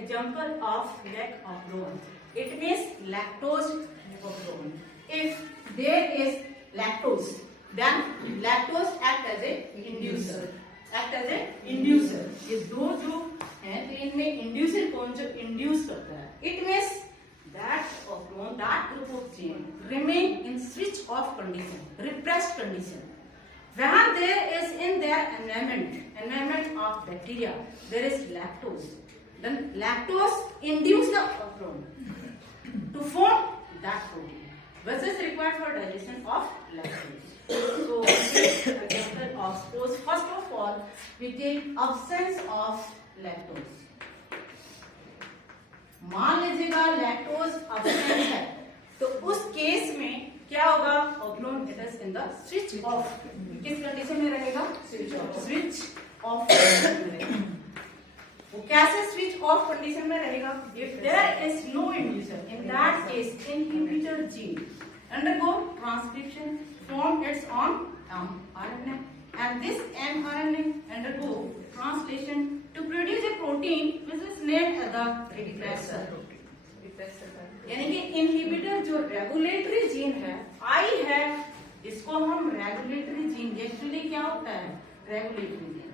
example of lack of protein. It means lactose protein. If there is lactose, then lactose act as a inducer. Act as a inducer. ये दो जो हैं तो इनमें inducer कौन जो induce करता है? It means that hormone, that group of gene remain in switch off condition, repressed condition. When there is in their environment of bacteria, there is lactose. Then lactose induce the hormone to form that protein, which is required for digestion of lactose. So, example of suppose first of all we take absence of lactose. मान लीजिएगा lactose absent है तो उस case में क्या होगा? ऑर्गेनोन it is in the switch off. किस कंडीशन में रहेगा? स्विच ऑफ कंडीशन में रहेगा. वो कैसे स्विच ऑफ कंडीशन में रहेगा? If there is no inducer, in that case inhibitor gene undergo transcription, form its own mRNA, and this mRNA undergo translation to produce a protein which is named as the repressor. यानी कि inhibitor जो regulatory gene है, आई है, इसको हम regulatory gene, actually क्या होता है? Regulatory gene.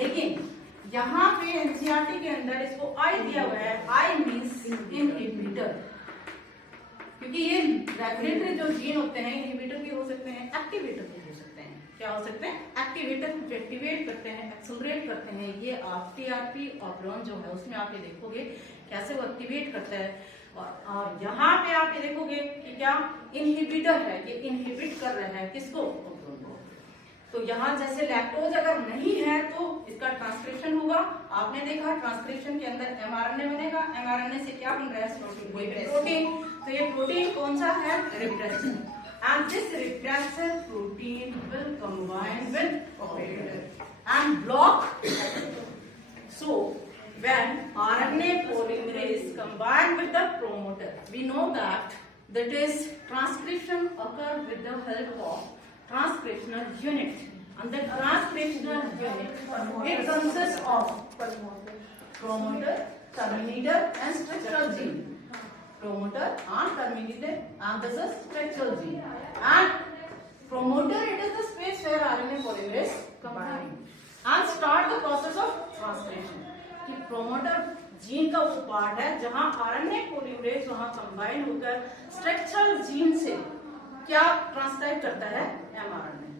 लेकिन यहाँ पे एनसीईआरटी के अंदर इसको आई दिया हुआ है. आई मीन्स इनहिबिटर, क्योंकि ये रेगुलेटरी जो जीन होते हैं इनहिबिटर भी हो सकते हैं, एक्टिवेटर भी हो सकते हैं. क्या हो सकते हैं? एक्टिवेटर कुछ एक्टिवेट करते हैं, एक्सेलरेट करते हैं. ये आप टीआरपी ऑर्गन जो है उसमें आप ये देखोगे कैसे वो एक्टिवेट करता है. और यहाँ पे आप ये देखोगे कि क्या इनहिबिटर है, ये इनहिबिट कर रहा है किसको? ऑर्गन को. तो यहाँ जैसे लैक्टोज अगर नहीं है तो इसका ट्रांसक्रिप्शन होगा. आपने देखा ट्रांसक्रिप्शन के अंदर एमआरएनए बनेगा. एमआरएनए से क्या बन रहा है? प्रोटीन. तो ये प्रोटीन कौन सा है? Repressor. And this repressor protein will combine with operator and block. So when RNA polymerase combine with the promoter, we know that is transcription occur with the help of transcriptional unit. And the transcriptional unit it consists of promoter, terminator, and structural gene. Promoter and terminator, and this is structural gene. And promoter it is the space where RNA polymerase combine and start the process of transcription. कि promoter gene का वो part है जहां RNA polymerase वहां combine होकर structural gene से क्या transcribe करता है? mRNA.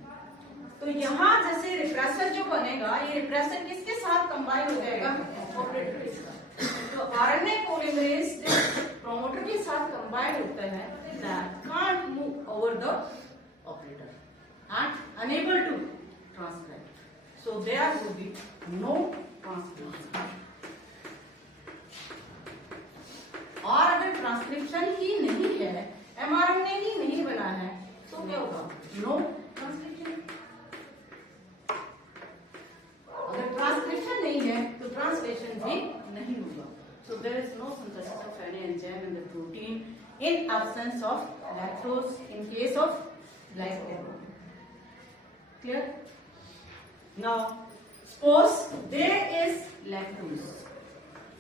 तो यहाँ जैसे रिप्रेसर जो बनेगा, ये रिप्रेसर किसके साथ कंबाइन हो जाएगा? ऑपरेटर के साथ. तो RNA polymerase promoter के साथ combined होता है, that can't move over the operator and unable to transcribe. So there will be no transcription. और अगर ट्रांसक्रिप्शन ही नहीं है, mRNA ही नहीं बना है, तो क्या होगा? No transcription. अगर ट्रांसक्रिप्शन नहीं है तो ट्रांसलेशन भी नहीं होगा. So there is no synthesis of any enzyme in the protein in absence of lactose in case of lactose. Clear? Now suppose there is lactose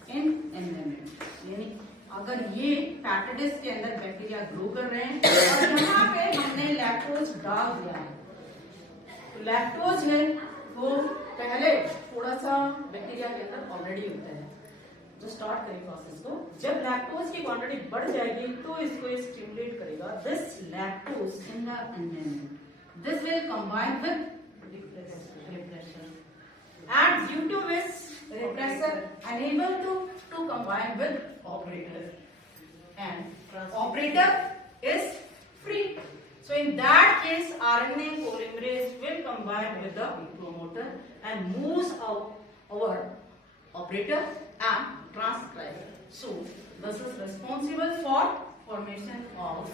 in environment. यानी अगर ये पैराडाइस के अंदर बैक्टीरिया ग्रो कर रहे हैं और यहाँ पे हमने लैक्टोज डाल दिया है, तो लैक्टोज है वो पहले थोड़ा सा बैक्टीरिया के अंदर ऑलरेडी होता है. जो स्टार्ट करें प्रोसेस को, जब लैक्टोज की क्वांटिटी बढ़ जाएगी तो इसको स्टिमुलेट करेगा. This lactose in the environment, this will combine with repressor, and due to which repressor unable to combine with operator, and operator is free. So in that case RNA polymerase will combine with the promoter and moves our operator and transcribe. So this is responsible for formation of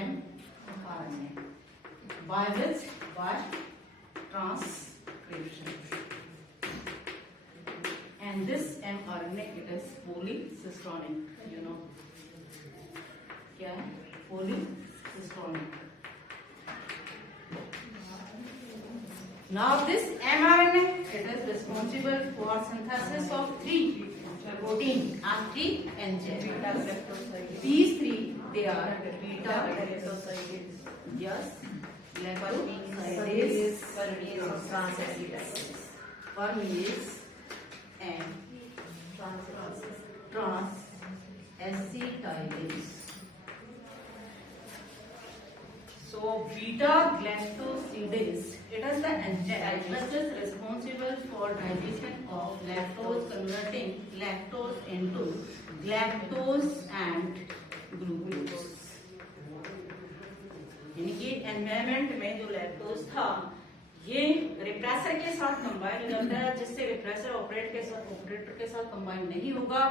mRNA by transcription. And this mRNA it is polycystonic. You know क्या है? Polycystonic. Now this mRNA it is responsible for synthesis of three protein and three enzymes. These three, they are beta glycosides. Yes, glycosides, permease and transacetylase. So beta galactosidase, it is the enzyme which is responsible for digestion of lactose, converting lactose into galactose and glucose. यानी कि environment में जो lactose था ये repressor के साथ combine हो जाता है, जिससे रिप्रेसर ऑपरेटर के साथ कंबाइन नहीं होगा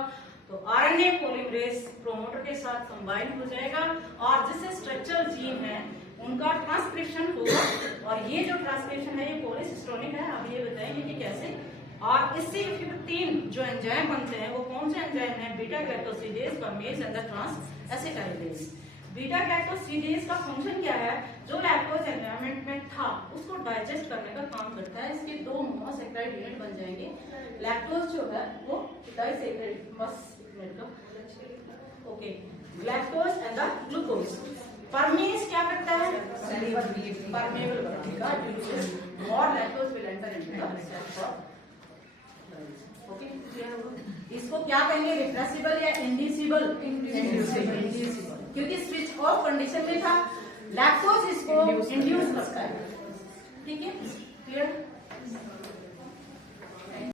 तो आरएनए पॉलीमरेज प्रोमोटर के साथ कंबाइन हो जाएगा और जिससे स्ट्रक्चरल जीन है उनका ट्रांसक्रिप्शन होगा। और ये जो ट्रांसक्रिप्शन है ये पॉलीसिस्टोनिक है। अब ये बताएंगे कि कैसे। और इससे फिर तीन जो एंजाइम बनते हैं वो कौन से एंजाइम है? Beta glycosidase, permease and transacetylase. Beta glycosidase का फंक्शन क्या है? जो लैक्टोज एनवायरनमेंट में था उसको डाइजेस्ट करने का काम करता है। इसके दो मोनोसैकेराइड यूनिट बन जाएंगे। लैक्टोज जो है वो डाइसैकेराइड बस okay, galactose and the glucose. Permease क्या करता है? परमेबल बनाएगा, और lactose will enter into the cell. Okay, clear होगा? इसको क्या कहेंगे? रिप्रेसिबल या इंड्यूसिबल? इंड्यूसिबल, क्योंकि स्विच ऑफ कंडीशन में था। लैक्टोज इसको इंड्यूस करता है। ठीक है, क्लियर?